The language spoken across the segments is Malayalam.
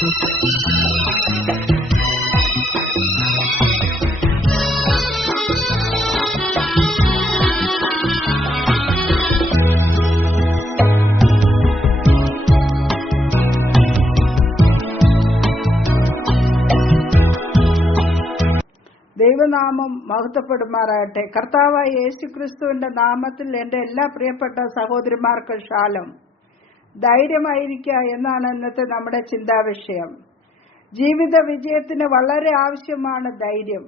ദൈവനാമം മഹത്വപ്പെടുമാറാകട്ടെ. കർത്താവായ യേശുക്രിസ്തുവിന്റെ നാമത്തിൽ എൻ്റെ എല്ലാ പ്രിയപ്പെട്ട സഹോദരിമാർക്ക് ശാലം. ധൈര്യമായിരിക്കുക എന്നാണ് ഇന്നത്തെ നമ്മുടെ ചിന്താവിഷയം. ജീവിത വിജയത്തിന് വളരെ ആവശ്യമാണ് ധൈര്യം.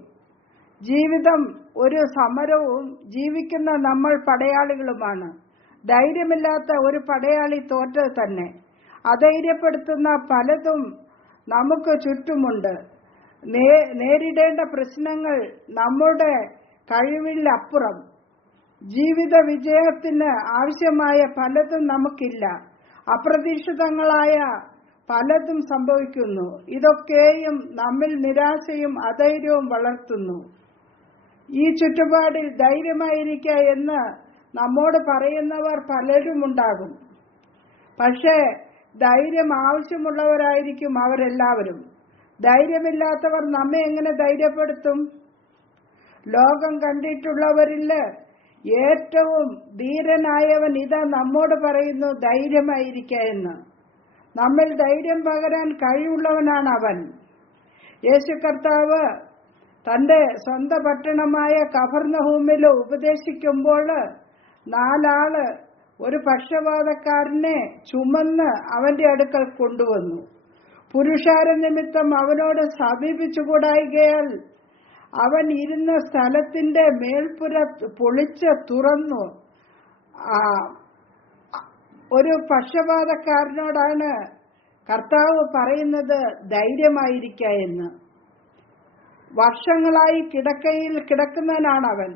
ജീവിതം ഒരു സമരവും ജീവിക്കുന്ന നമ്മൾ പടയാളികളുമാണ്. ധൈര്യമില്ലാത്ത ഒരു പടയാളി തോറ്റത് തന്നെ. അധൈര്യപ്പെടുത്തുന്ന പലതും നമുക്ക് ചുറ്റുമുണ്ട്. നേരിടേണ്ട പ്രശ്നങ്ങൾ നമ്മുടെ കഴിവിലപ്പുറം. ജീവിത വിജയത്തിന് ആവശ്യമായ പലതും നമുക്കില്ല. അപ്രതീക്ഷിതങ്ങളായ പലതും സംഭവിക്കുന്നു. ഇതൊക്കെയും നമ്മിൽ നിരാശയും അധൈര്യവും വളർത്തുന്നു. ഈ ചുറ്റുപാടിൽ ധൈര്യമായിരിക്കുക എന്ന് നമ്മോട് പറയുന്നവർ പലരുമുണ്ടാകും. പക്ഷേ ധൈര്യം ആവശ്യമുള്ളവരായിരിക്കും അവരെല്ലാവരും. ധൈര്യമില്ലാത്തവർ നമ്മെ എങ്ങനെ ധൈര്യപ്പെടുത്തും? ലോകം കണ്ടിട്ടുള്ളവരിൽ ഏറ്റവും ധീരനായവൻ ഇതാ നമ്മോട് പറയുന്നു, ധൈര്യമായിരിക്കുക എന്ന്. നമ്മിൽ ധൈര്യം പകരാൻ കഴിവുള്ളവനാണ് അവൻ. യേശു കർത്താവ് തന്റെ സ്വന്തം പട്ടണമായ കഫർന്നഹൂമിൽ ഉപദേശിക്കുമ്പോൾ 4 ഒരു പക്ഷപാതക്കാരനെ ചുമന്ന് അവന്റെ അടുക്കൽ കൊണ്ടുവന്നു. പുരുഷാര നിമിത്തം അവനോട് സമീപിച്ചുകൂടായികയാൽ അവൻ ഇരുന്ന സ്ഥലത്തിന്റെ മേൽപ്പുര പൊളിച്ച് തുറന്നു. ഒരു പക്ഷപാതക്കാരനോടാണ് കർത്താവ് പറയുന്നത് ധൈര്യമായിരിക്കുക എന്ന്. വർഷങ്ങളായി കിടക്കയിൽ കിടക്കുന്നവനാണ് അവൻ.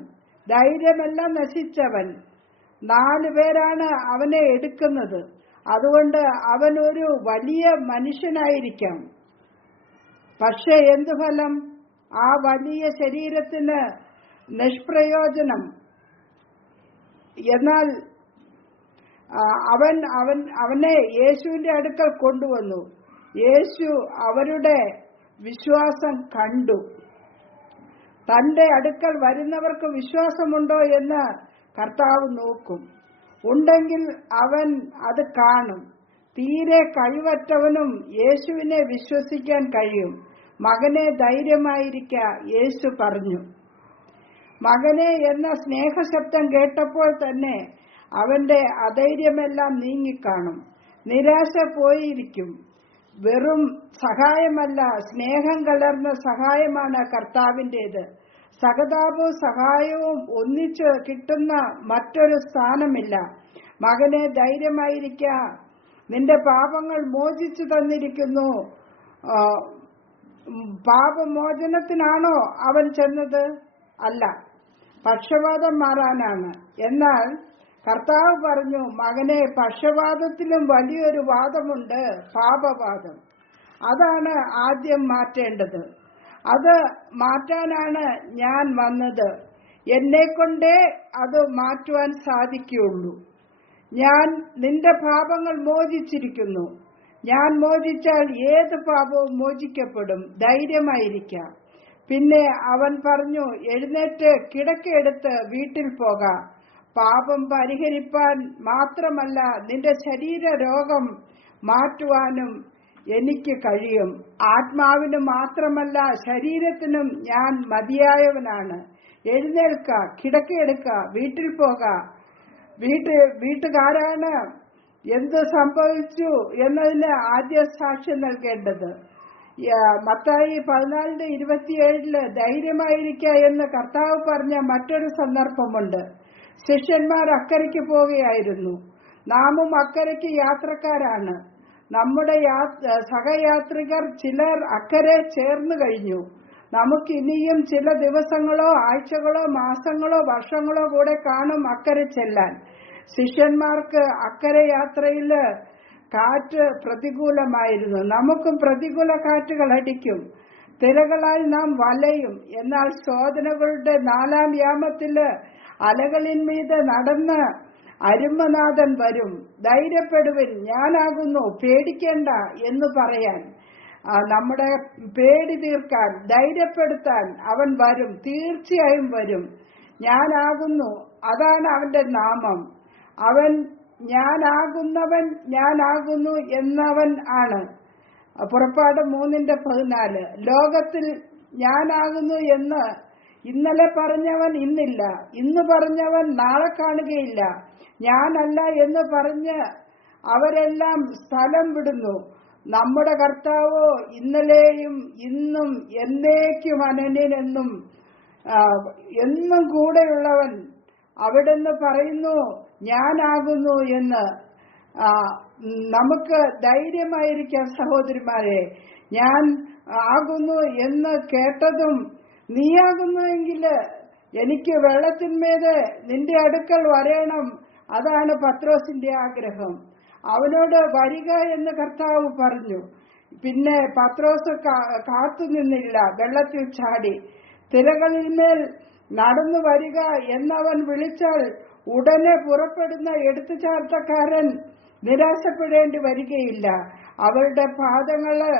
ധൈര്യമെല്ലാം നശിച്ചവൻ. 4 പേരാണ് അവനെ എടുക്കുന്നത്. അതുകൊണ്ട് അവനൊരു വലിയ മനുഷ്യനായിരിക്കാം. പക്ഷെ എന്ത് ഫലം? ആ വലിയ ശരീരത്തിന് നിഷ്പ്രയോജനം. എന്നാൽ അവനെ യേശുവിന്റെ അടുക്കൽ കൊണ്ടുവന്നു. യേശു അവരുടെ വിശ്വാസം കണ്ടു. തന്റെ അടുക്കൽ വരുന്നവർക്ക് വിശ്വാസമുണ്ടോ എന്ന് കർത്താവ് നോക്കും. ഉണ്ടെങ്കിൽ അവൻ അത് കാണും. തീരെ കഴിവറ്റവനും യേശുവിനെ വിശ്വസിക്കാൻ കഴിയും. മകനെ ധൈര്യമായിരിക്ക, യേശു പറഞ്ഞു. മകനെ എന്ന സ്നേഹശബ്ദം കേട്ടപ്പോൾ തന്നെ അവന്റെ അധൈര്യമെല്ലാം നീങ്ങിക്കാണും. നിരാശ പോയിരിക്കും. വെറും സഹായമല്ല, സ്നേഹം കലർന്ന സഹായമാണ് കർത്താവിൻ്റെത്. സഹതാപവും സഹായവും ഒന്നിച്ച് കിട്ടുന്ന മറ്റൊരു സ്ഥാനമില്ല. മകനെ ധൈര്യമായിരിക്ക, നിന്റെ പാപങ്ങൾ മോചിച്ചു തന്നിരിക്കുന്നു. പാപമോചനത്തിനാണോ അവൻ ചെന്നത്? അല്ല, പക്ഷപാതം മാറാനാണ്. എന്നാൽ കർത്താവ് പറഞ്ഞു, മകനെ, പക്ഷപാതത്തിലും വലിയൊരു വാദമുണ്ട്, പാപവാദം. അതാണ് ആദ്യം മാറ്റേണ്ടത്. അത് മാറ്റാനാണ് ഞാൻ വന്നത്. എന്നെക്കൊണ്ടേ അത് മാറ്റുവാൻ സാധിക്കുകയുള്ളൂ. ഞാൻ നിന്റെ പാപങ്ങൾ മോചിച്ചിരിക്കുന്നു. ഞാൻ മോചിച്ചാൽ ഏത് പാപവും മോചിക്കപ്പെടും. ധൈര്യമായിരിക്കാം. പിന്നെ അവൻ പറഞ്ഞു, എഴുന്നേറ്റ് കിടക്കയെടുത്ത് വീട്ടിൽ പോകാം. പാപം പരിഹരിപ്പാൻ മാത്രമല്ല, നിന്റെ ശരീര രോഗം മാറ്റുവാനും എനിക്ക് കഴിയും. ആത്മാവിന് മാത്രമല്ല, ശരീരത്തിനും ഞാൻ മതിയായവനാണ്. എഴുന്നേൽക്ക, കിടക്കയെടുക്ക, വീട്ടിൽ പോക. വീട്ടുകാരാണ് എന്ത് സംഭവിച്ചു എന്നതിന് ആദ്യ സാക്ഷ്യം നൽകേണ്ടത്. മത്തായി 14:27 ധൈര്യമായിരിക്ക എന്ന് കർത്താവ് പറഞ്ഞ മറ്റൊരു സന്ദർഭമുണ്ട്. ശിഷ്യന്മാർ അക്കരയ്ക്ക് പോവുകയായിരുന്നു. നാമും അക്കരയ്ക്ക് യാത്രക്കാരാണ്. നമ്മുടെ സഹയാത്രികർ ചിലർ അക്കരെ ചേർന്നു കഴിഞ്ഞു. നമുക്ക് ഇനിയും ചില ദിവസങ്ങളോ ആഴ്ചകളോ മാസങ്ങളോ വർഷങ്ങളോ കൂടെ കാണും അക്കരെ ചെല്ലാൻ. ശിഷ്യന്മാർക്ക് അക്കരെ യാത്രയിൽ കാറ്റ് പ്രതികൂലമായിരുന്നു. നമുക്കും പ്രതികൂല കാറ്റുകൾ അടിക്കും. തിരകളാൽ നാം വലയും. എന്നാൽ ശോധനകളുടെ 4-ാം യാമത്തില് അലകളിന്മീത് നടന്ന് അരുമനാഥൻ വരും. ധൈര്യപ്പെടുവിൻ, ഞാനാകുന്നു, പേടിക്കേണ്ട എന്ന് പറയാൻ. നമ്മുടെ പേടി തീർക്കാൻ, ധൈര്യപ്പെടുത്താൻ അവൻ വരും, തീർച്ചയായും വരും. ഞാനാകുന്നു, അതാണ് അവന്റെ നാമം. അവൻ ഞാനാകുന്നവൻ, ഞാനാകുന്നു എന്നവൻ ആണ്. പുറപ്പാട് 3:14. ലോകത്തിൽ ഞാനാകുന്നു എന്ന് ഇന്നലെ പറഞ്ഞവൻ ഇന്നില്ല, ഇന്ന് പറഞ്ഞവൻ നാളെ കാണുകയില്ല. ഞാനല്ല എന്ന് പറഞ്ഞ് അവരെല്ലാം സ്ഥലം വിടുന്നു. നമ്മുടെ കർത്താവോ ഇന്നലെയും ഇന്നും എന്നേക്കും അനന്യനെന്നും എന്നും കൂടെയുള്ളവൻ. അവിടുന്ന് പറയുന്നു ഞാനാകുന്നു എന്ന്. നമുക്ക് ധൈര്യമായിരിക്കാം സഹോദരിമാരെ. ഞാൻ ആകുന്നു എന്ന് കേട്ടതും നീയാകുന്നുവെങ്കിൽ എനിക്ക് വെള്ളത്തിന്മേത് നിന്റെ അടുക്കൽ വരണം. അതാണ് പത്രോസിന്റെ ആഗ്രഹം. അവനോട് വരിക എന്ന് കർത്താവ് പറഞ്ഞു. പിന്നെ പത്രോസ് കാത്തുനിന്നില്ല, വെള്ളത്തിൽ ചാടി. തിരകളിന്മേൽ നടന്നു വരിക എന്നവൻ വിളിച്ചാൽ ഉടനെ പുറപ്പെടുന്ന എടുത്തുചാട്ടക്കാരൻ നിരാശപ്പെടേണ്ടി വരികയില്ല. അവരുടെ പാദങ്ങള്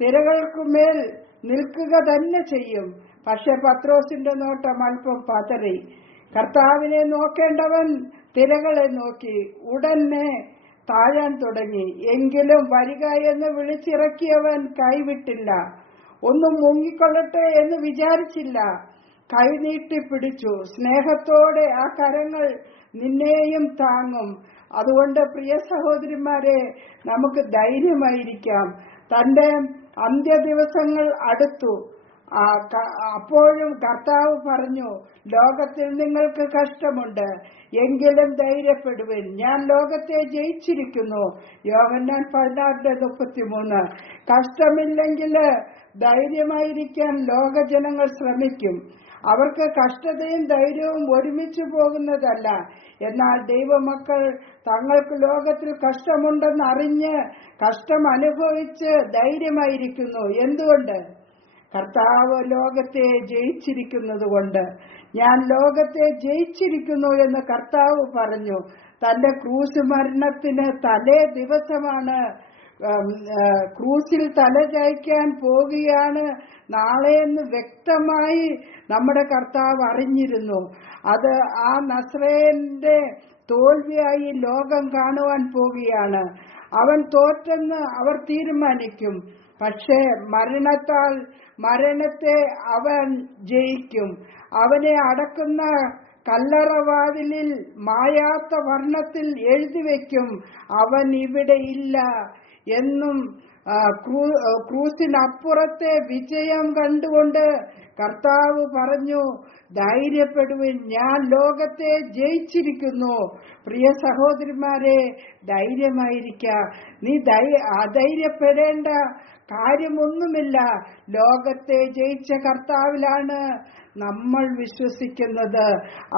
തിരകൾക്കുമേൽ നിൽക്കുക തന്നെ ചെയ്യും. പക്ഷെ പത്രോസിന്റെ നോട്ടം അല്പം പതറി. കർത്താവിനെ നോക്കേണ്ടവൻ തിരകളെ നോക്കി ഉടനെ താഴാൻ തുടങ്ങി. എങ്കിലും വരിക എന്ന് വിളിച്ചിറക്കിയവൻ കൈവിട്ടില്ല. ഒന്നും മുങ്ങിക്കൊള്ളട്ടെ എന്ന് വിചാരിച്ചില്ല. കൈനീട്ടി പിടിച്ചു. സ്നേഹത്തോടെ ആ കരങ്ങൾ നിന്നെയും താങ്ങും. അതുകൊണ്ട് പ്രിയ സഹോദരിമാരെ, നമുക്ക് ധൈര്യമായിരിക്കാം. തന്റെ അന്ത്യദിവസങ്ങൾ അടുത്തു. അപ്പോഴും കർത്താവ് പറഞ്ഞു, ലോകത്തിൽ നിങ്ങൾക്ക് കഷ്ടമുണ്ട്, എങ്കിലും ധൈര്യപ്പെടുവിൻ, ഞാൻ ലോകത്തെ ജയിച്ചിരിക്കുന്നു. യോഹന്നാൻ 16:33. കഷ്ടമില്ലെങ്കിൽ ധൈര്യമായിരിക്കാൻ ലോകജനങ്ങൾ ശ്രമിക്കും. അവർക്ക് കഷ്ടതയും ധൈര്യവും ഒരുമിച്ച് പോകുന്നതല്ല. എന്നാൽ ദൈവമക്കൾ തങ്ങൾക്ക് ലോകത്തിൽ കഷ്ടമുണ്ടെന്ന് അറിഞ്ഞ് കഷ്ടം അനുഭവിച്ച് ധൈര്യമായിരിക്കുന്നു. എന്തുകൊണ്ട്? കർത്താവ് ലോകത്തെ ജയിച്ചിരിക്കുന്നത് കൊണ്ട്. ഞാൻ ലോകത്തെ ജയിച്ചിരിക്കുന്നു എന്ന് കർത്താവ് പറഞ്ഞു. തന്റെ ക്രൂശ് മരണത്തിന് തലേ ദിവസമാണ്. ക്രൂസിൽ തല ചായ്ക്കാൻ പോകുകയാണ് നാളെയെന്ന് വ്യക്തമായി നമ്മുടെ കർത്താവ് അറിഞ്ഞിരുന്നു. അത് ആ നസ്രയന്റെ തോൽവിയായി ലോകം കാണുവാൻ പോകുകയാണ്. അവൻ തോറ്റെന്ന് അവർ തീരുമാനിക്കും. പക്ഷേ മരണത്താൽ മരണത്തെ അവൻ ജയിക്കും. അവനെ അടക്കുന്ന കല്ലറവാതിലിൽ മായാത്ത വർണ്ണത്തിൽ എഴുതിവെക്കും, അവൻ ഇവിടെ ഇല്ല എന്നും. ക്രൂസിനപ്പുറത്തെ വിജയം കണ്ടുകൊണ്ട് കർത്താവ് പറഞ്ഞു, ധൈര്യപ്പെടുവിൻ, ഞാൻ ലോകത്തെ ജയിച്ചിരിക്കുന്നു. പ്രിയ സഹോദരിമാരെ, ധൈര്യമായിരിക്ക. നീ അധൈര്യപ്പെടേണ്ട കാര്യമൊന്നുമില്ല. ലോകത്തെ ജയിച്ച കർത്താവിലാണ് നമ്മൾ വിശ്വസിക്കുന്നത്.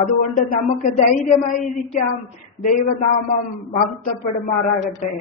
അതുകൊണ്ട് നമുക്ക് ധൈര്യമായിരിക്കാം. ദൈവനാമം മഹത്വപ്പെടുമാറാകട്ടെ.